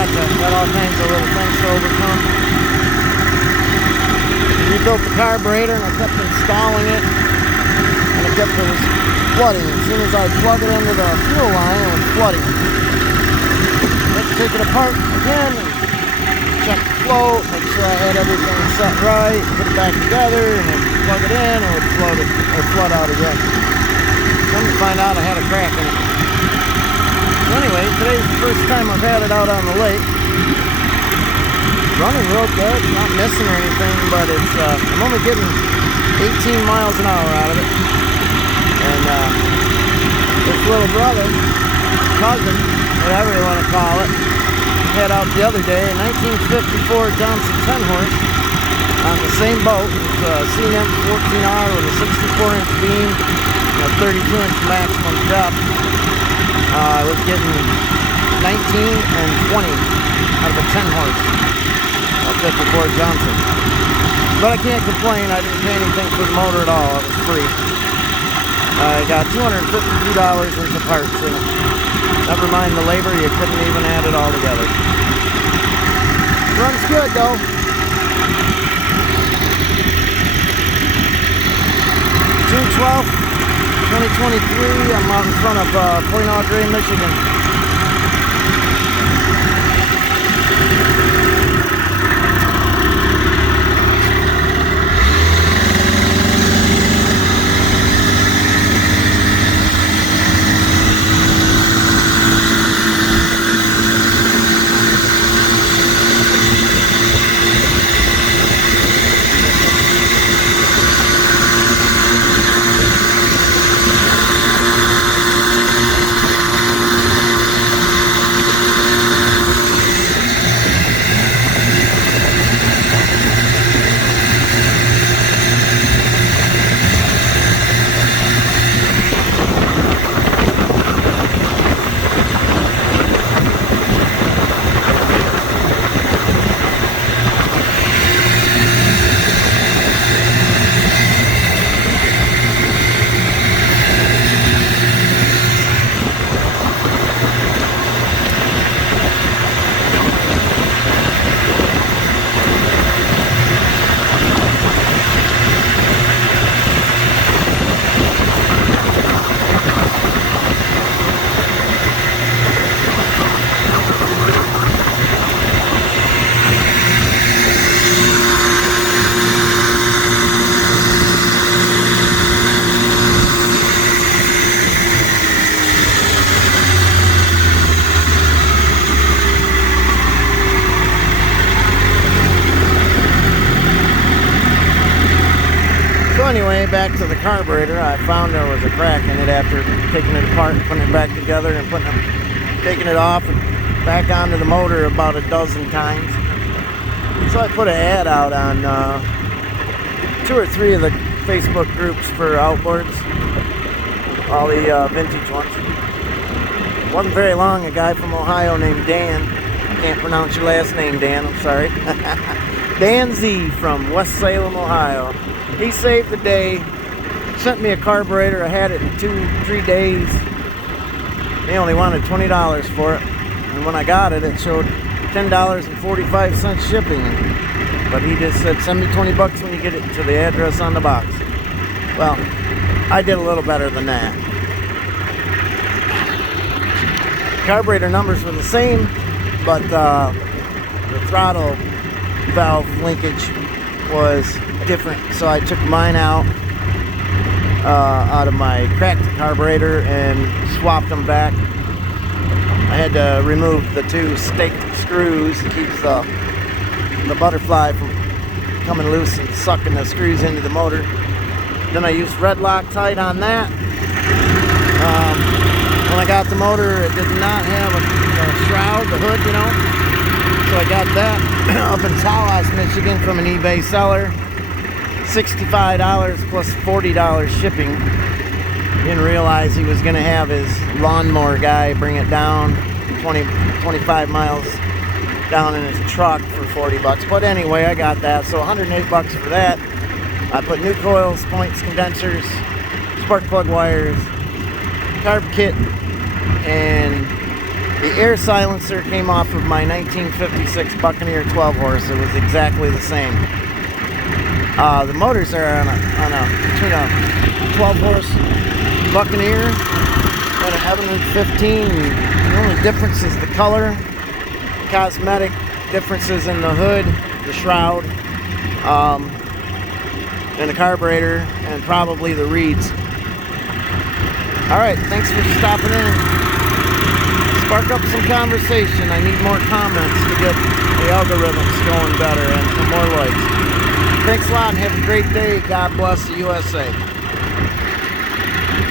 gotcha. Got all kinds of little things to overcome. Rebuilt the carburetor and I kept installing it. And it was flooding. As soon as I plug it into the fuel line, it was flooding. Let's take it apart again and check the flow, make sure I had everything set right, put it back together, and then plug it in, and it would flood out again. Come to find out I had a crack in it. So anyway, today's the first time I've had it out on the lake. It's running real good, not missing or anything, but it's I'm only getting 18 miles an hour out of it. And this little brother, cousin, whatever you want to call it, had out the other day, a 1954 Johnson 10 horse on the same boat. It's a CNM 14R with a 64-inch beam and a 32-inch maximum depth. I was getting 19 and 20 out of a 10 horse, a 54 Johnson. But I can't complain. I didn't pay anything for the motor at all. It was free. I got $252 into parts in it. Never mind the labor, you couldn't even add it all together. Runs good though. June 12th, 2023, I'm out in front of Point Audrey, Michigan. Anyway, back to the carburetor. I found there was a crack in it after taking it apart and putting it back together and taking it off and back onto the motor about a dozen times. So I put an ad out on 2 or 3 of the Facebook groups for outboards, all the vintage ones. Wasn't very long, a guy from Ohio named Dan. Can't pronounce your last name, Dan, I'm sorry. Dan Z from West Salem, Ohio. He saved the day, sent me a carburetor. I had it in 2-3 days. He only wanted $20 for it. And when I got it, it showed $10.45 shipping. But he just said, send me $20 when you get it to the address on the box. Well, I did a little better than that. Carburetor numbers were the same, but the throttle valve linkage was different, so I took mine out of my cracked carburetor and swapped them back. I had to remove the 2 staked screws that keeps the butterfly from coming loose and sucking the screws into the motor. Then I used red Loctite on that. When I got the motor, it did not have a shroud, the hood, you know. So I got that up in Tawas, Michigan from an eBay seller. $65 plus $40 shipping. Didn't realize he was going to have his lawnmower guy bring it down 25 miles down in his truck for $40. But anyway, I got that. So $108 for that. I put new coils, points, condensers, spark plug wires, carb kit, and The air silencer came off of my 1956 Buccaneer 12 horse. It was exactly the same. The motors are between a 12 horse Buccaneer and a Evinrude 15. The only difference is the color, cosmetic differences in the hood, the shroud, and the carburetor, and probably the reeds. Alright, thanks for stopping in. Spark up some conversation. I need more comments to get the algorithms going better and some more likes. Thanks a lot and have a great day. God bless the USA.